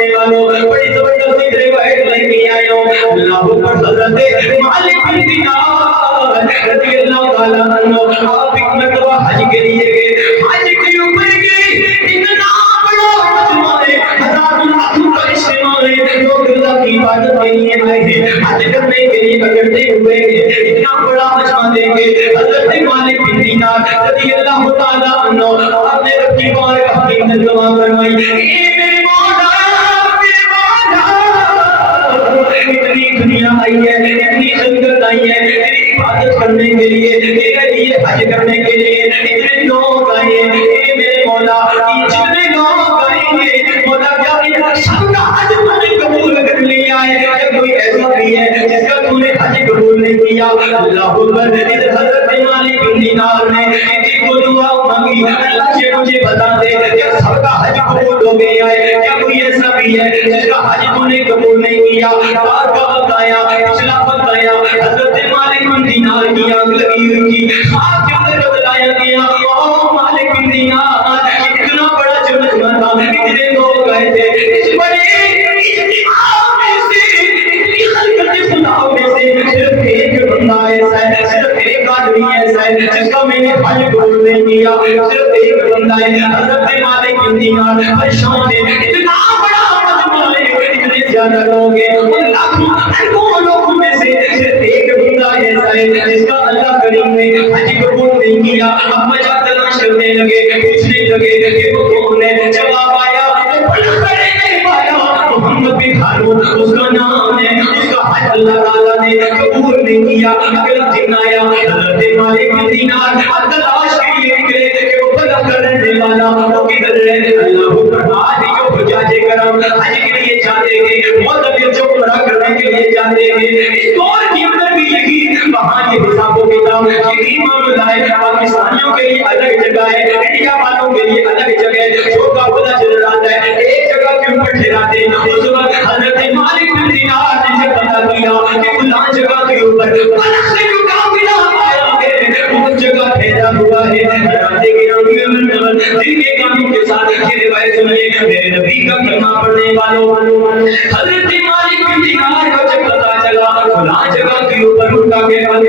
پڑھنے والوں بڑی زبردست روایت لے کے آئے ہو اللہ پر حضرت مالک بن دینار رضی اللہ تعالیٰ عنہ آپ ایک مرتبہ حج کے لیے گئے حج کے اوپر گئے اتنا بڑا مجمع ہے ہزار لاکھوں کا اجتماع ہے لوگ اللہ کی عبادت کے لیے آئے ہیں حج کرنے کے لیے اکٹھے ہوئے ہیں اتنا بڑا مجمع دیکھے حضرت مالک بن دینار رضی اللہ تعالیٰ عنہ آپ نے رب کی بارگاہ کے اندر دعا فرمائی اے میرے مولا اتنی دنیا آئی ہے اتنی سنگت آئی ہے تیری عبادت کرنے کے لیے تیرے لیے حج کرنے کے لیے اتنے لوگ آئے ہیں اے میرے مولا جتنے لوگ آئیں گے مولا کیا سب کا حج تو نے قبول کر لیا ہے یا کوئی ایسا بھی ہے جس کا تو نے حج قبول نہیں کیا اللہ اکبر ادھر حضرت مالک بن دینار نے اتنی کو دعا مانگی اللہ سے مجھے بتا دے کیا سب کا حج قبول ہو گیا ہے یا کوئی ایسا بھی ہے جس کا حج تو نے قبول نہیں کیا رات کا وقت آیا پچھلا وقت آیا حضرت مالک بن دینار کی آنکھ لگی ہوئی تھی خواب کے اندر بتلایا گیا او مالک بن دینار اتنا بڑا جو مجمع تھا اتنے لوگ آئے تھے اس بڑے اجتماع میں سے اتنی خلقت خدا میں سے صرف ایک بندہ ایسا ہے صرف ایک آدمی ایسا ہے جس کا میں نے حج قبول نہیں کیا صرف ایک بندہ ہے حضرت مالک بن دینار پریشان ہے اتنا بڑا مجمع ہے اتنے زیادہ لوگ ہیں ان لاکھوں لوگوں میں سے صرف ایک بندہ ایسا ہے جس کا اللہ کریم نے حج قبول نہیں کیا اب مجھا تلاش کرنے لگے پوچھنے لگے کہ وہ کون ہے جواب آیا وہ بڑا کرے نہیں پایا محمد بن ہارون اس کا نام ہے اس کا حج اللہ تعالیٰ نے قبول نہیں کیا اگلا دن آیا حضرت مالک بن دینار اب تلاش کے لیے نکلے کہ وہ بڑا کرنے والا وہ کدھر ہے اللہ پر آج جو حجاج کرام حج کے لیے جاتے ہیں معتمر جو عمرہ کرنے کے لیے جاتے ہیں اس دور کے اندر بھی یہی وہاں یہ حساب و کتاب یہی معاملہ ہے پاکستانیوں کے لیے الگ جگہ ہے انڈیا والوں کے لیے الگ جگہ ہے جو قافلہ چل رہا ہے ایک جگہ کے اوپر ٹھہراتے ہیں اس وقت حضرت مالک بن دینار نے جب پتہ کیا کہ فلاں جگہ کے اوپر الگ سے جو قافلہ آیا ہے اس جگہ ٹھہرا ہوا ہے حضرت گرامی دل کے کانوں کے ساتھ یہ روایت سنیے میرے نبی کا کلمہ پڑھنے والوں حضرت مالک بن دینار کو جب پتہ چلا فلاں جگہ کے اوپر ان کا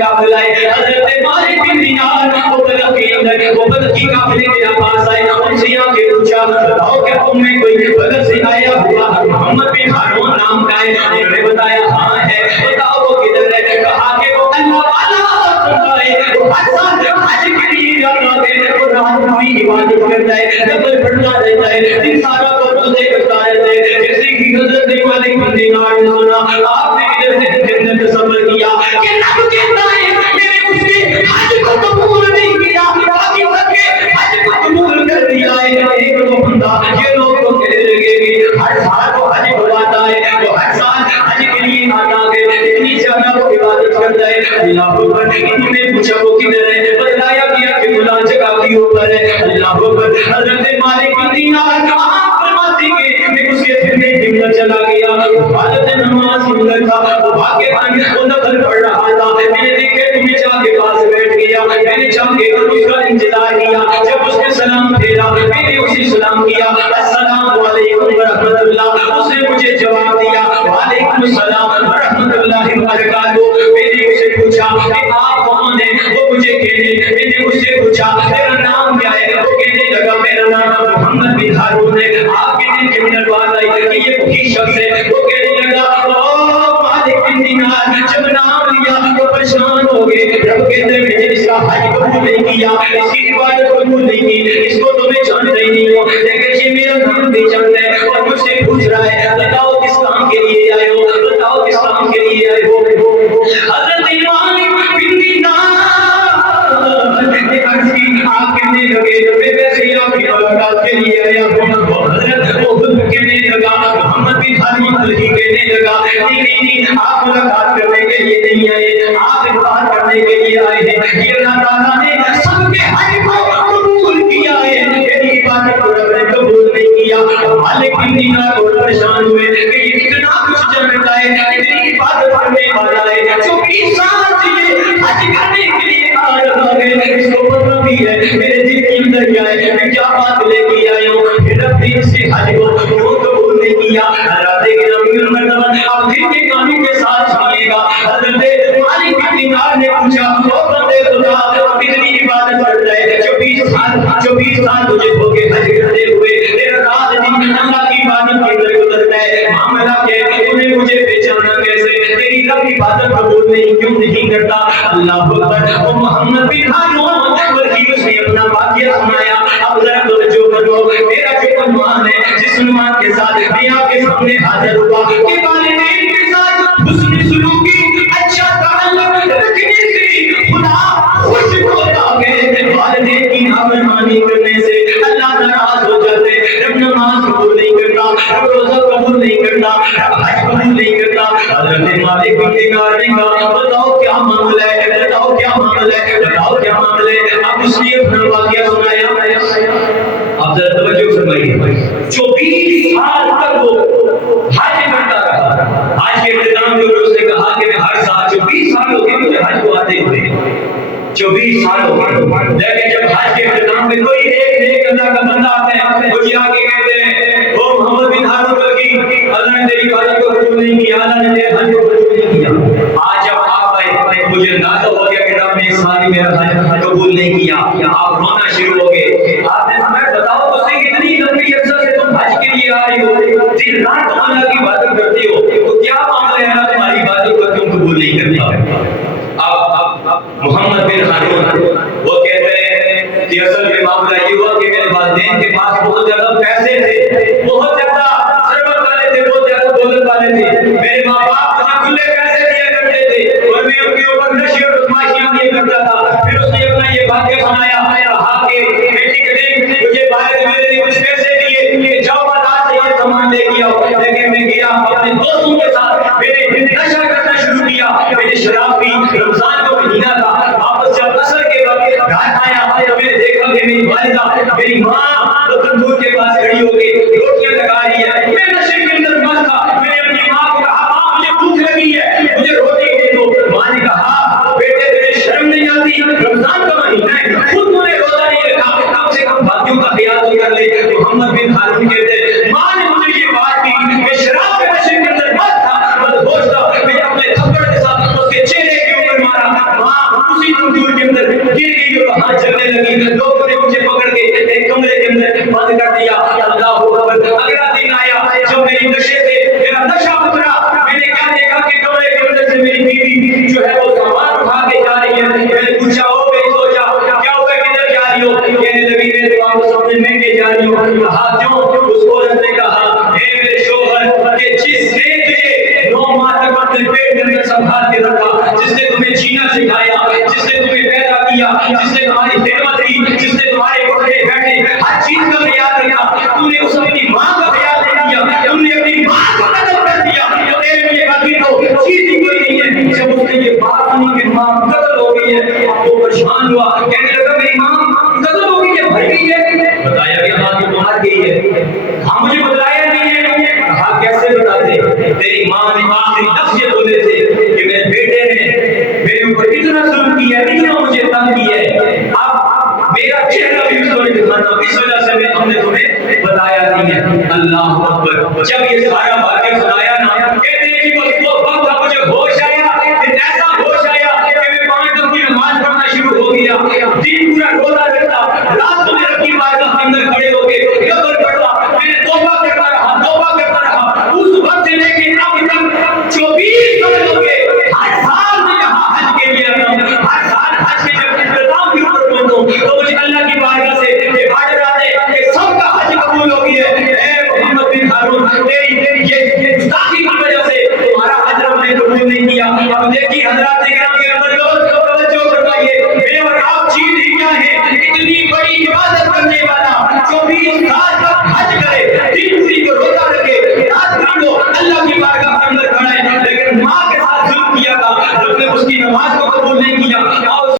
قافلہ ہے حضرت مالک بن دینار وہ بلد کے اندر وہ بلد کی قافلے کے پاس آئے ان سے آ کے پوچھا بتاؤ کہ تم میں کوئی بلد سے آیا ہوا محمد بن ہارون نام کا ہے انہوں نے بتایا ہاں ہے بتاؤ وہ کدھر ہے کہا کہ وہ اللہ والا ہے وہ ہر سال حج کے لیے جاتا ہے وہ رات پوری عبادت کرتا ہے نفل پڑھتا رہتا ہے دن سارا وہ روزے رکھتا رہتا ہے جیسے کہ حضرت مالک بن دینار نے سنا آپ نے ادھر سے جنت تصور کیا کہ رب کہتا ہے میں نے اس کے حج کو قبول نہیں کیا باقی سب کے حج کو قبول کر دیا ہے ایک وہ بندہ یہ لوگ تو کہنے لگے کہ ہر سال وہ حج کرواتا ہے وہ ہر سال حج کے لیے آتا ہے اتنی زیادہ وہ عبادت کرتا ہے اللہ اکبر انہوں نے پوچھا وہ کدھر ہے بتلایا گیا کہ فلاں جگہ کے اوپر ہے اللہ اکبر حضرت مالک بن دینار آپ فرماتے ہیں کہ اس کے پھرنے کے اندر چلا گیا حالت نماز کے اندر تھا وہ بھاگے وہ نفل پڑھ رہا تھا میں نے دیکھا تمہیں جا کے پاس بیٹھ گیا میں نے جا کے اس کا انتظار کیا جب اس نے سلام پھیرا میں نے اسی سلام کیا السلام علیکم ورحمۃ اللہ اس نے مجھے جواب دیا وعلیکم السلام ورحمۃ اللہ وبرکاتہ میں نے اسے پوچھا کہ آپ کون ہیں وہ مجھے کہنے میں نے اس سے پوچھا تیرا نام کیا ہے وہ کہنے لگا میرا نام محمد بن ہارون ہے آپ کے دل کے اندر بات آئی کہ یہ وہی شخص ہے وہ کہنے لگا او مالک بن دینار جب نام لیا تو پریشان ہو گئے رب کہتے ہیں میں اس کا حج قبول نہیں کیا اس کی عبادت قبول نہیں کی اس کو تمہیں جانتا ہی نہیں ہو لیکن یہ میرا نام بھی جانتا ہے اور مجھ سے پوچھ رہا ہے بتاؤ کس کام کے لیے آئے ہو بتاؤ کس کام کے لیے آئے ہو حضرت مالک بن دینار نے عرض کی آپ کہنے لگے میں ویسے ہی آپ کی ملاقات کے لیے آیا ہوں حضرت وہ خود کہنے لگا محمد بن ہارون علیہ کہنے لگا نہیں آپ ملاقات کرنے کے لیے نہیں آئے آپ بات کرنے کے لیے آئے ہیں یہ اللہ تعالیٰ نے سب کے حج کو قبول کیا ہے میری عبادت کو رب نے قبول نہیں کیا مالک بن دینار بہت پریشان ہوئے کہ یہ اتنا کچھ جانتا ہے اتنی عبادت کرنے والا ہے جو 20 سال سے یہ حج کرنے کے لیے آ رہا ہے اس کو پتہ بھی ہے میرے دل کے اندر کیا ہے میں کیا بات لے کے آیا ہوں پھر رب نے اس کے حج کو کیوں قبول نہیں کیا آپ کے سامنے حاضر ہوا کہ والدین کے ساتھ حسن سلوکی اچھا تعلق رکھنے سے خدا خوش ہوتا ہے، والدین کی نافرمانی کرنے سے اللہ ناراض ہو جاتے، رب نماز قبول نہیں کرتا، رب روزہ قبول نہیں کرتا، رب حج قبول نہیں کرتا۔ حضرت مالک بن دینار نے کہا بتاؤ کیا معاملہ ہے، بتاؤ کیا معاملہ ہے، بتاؤ کیا معاملہ ہے۔ اب اس نے اپنا واقعہ سنایا۔ اب ذرا توجہ فرمائیے، 24 سال تک وہ حج کرتا رہا۔ حج کے اختتام کے اوپر اس نے کہا کہ میں ہر سال 24 سال ہو گئے مجھے حج کو آتے ہوئے، 24 سال ہو گئے، لیکن جب حج کے اختتام میں کوئی ایک اللہ کا بندہ آتا ہے مجھے آگے کہتے ہیں او محمد بن ہارون بلخی، اللہ نے تیری حج کو قبول نہیں کیا، اللہ نے تیرے حج کو قبول نہیں کیا۔ آج جب آپ آئے مجھے اندازہ ہو گیا کہ رب نے اس سال میرا حج قبول نہیں کیا، آپ رونا شروع ہو گئے۔ آپ نے فرمایا بتاؤ تو صحیح اتنی لمبی عرصہ سے تم حج کے لیے آ رہی ہو، دن رات تم اللہ کی عبادت کرتی ہو، تو کیا معاملہ ہے اللہ تمہاری عبادت کو کیوں قبول نہیں کرتا؟ اب محمد بن ہارون وہ کہتے ہیں کہ اصل میں معاملہ یہ ہوا کہ میرے والدین کے پاس بہت زیادہ پیسے تھے، بہت زیادہ ثروت والے تھے، بہت زیادہ دولت والے تھے۔ میرے ماں باپ مجھے کھلے پیسے دیا کرتے تھے اور میں ان کے اوپر نشے اور بدماشیاں کیا کرتا تھا۔ پھر اس نے اپنا یہ واقعہ سنایا، کہا کہ بیٹی کے لیے مجھے والد میرے لیے کچھ پیسے دیے کہ جاؤ بازار سے یہ سامان لے کے آؤ، لیکن میں گیا اپنے دوستوں کے ساتھ، میں نے نشہ کرنا شروع کیا، میں نے شراب پی، رمضان کا مہینہ تھا، واپس جب عصر کے وقت گھر آیا تو میں نے دیکھا کہ میری والدہ میری ماں وہ تندور کے پاس کھڑی ہو کے روٹیاں پکا رہی ہے، میں نشے کے اندر مست تھا۔ میں نے اپنی ماں کو کہا ماں مجھے بھوک لگی ہے، مجھے روٹی دے دو۔ ماں نے کہا بیٹے تجھے شرم نہیں آتی، رمضان کا مہینہ ہے، خود تو نے روزہ نہیں رکھا، کم سے کم باقیوں کا خیال تو کر لے۔ محمد بن ہارون کہتے ہیں ماں نے مجھے یہ بات کی، میں شراب کے نشے کے اندر مست تھا، مدہوش تھا، میں نے اپنے تھپڑ کے ساتھ اس کے چہرے کے اوپر مارا، ماں اسی تندور کے اندر گر گئی اور وہاں جلنے لگی۔ لوگوں نے مجھے پکڑ کے ایک کمرے کے اندر بند کر دیا۔ اللہ اکبر۔ اگلا دن آیا جب میری نشے سے میرا نشہ اترا، میں نے کیا دیکھا کہ کمرے کے اندر سے میری بیوی جو ہے وہ سامان اٹھا کے جا رہی ہے۔ میں نے پوچھا او میری سوچا کیا ہوا، کدھر جا رہی ہو؟ کہنے لگی میں تو آپ کو سامنے مہنگے جا رہی ہوں۔ کہا کیوں؟ اس عورت نے کہا اے میرے شوہر کہ جس نے تجھے 9 ماہ تک اپنے پیٹ کے اندر سنبھال کے رکھا، جس نے تمہیں جینا سکھایا، جس نے تمہیں پیدا کیا، جس نے تمہاری خدمت کی، جس نے تمہارے اٹھنے بیٹھنے ہر چیز کا خیال رکھا، تو نے اس اپنی ماں کا خیال نہیں کیا، تم نے اپنی ماں کو قتل کر دیا، تو تیرے لیے باقی تو چیز ہی کوئی نہیں ہے۔ جب اس نے یہ بات سنی کہ ماں قتل ہو گئی ہے، وہ پریشان ہوا، کہنے لگا میری ماں قتل ہو گئی ہے، مر گئی ہے؟ بتایا کہ ہاں تو مر گئی ہے۔ ہاں مجھے بتایا نہیں ہے۔ کہا کیسے بتاتے؟ تیری ماں نے آخری لفظ یہ بولے تھے کہ میرے بیٹے نے میرے اوپر اتنا ظلم کیا ہے، اتنا مجھے تنگ کیا ہے، اب میرا چہرہ بھی اس کو نہیں دکھانا، اس وجہ سے میں ہم نے تمہیں بتایا نہیں ہے۔ اللہ اکبر۔ جب یہ سارا واقعہ سنایا نا، کہتے ہیں کہ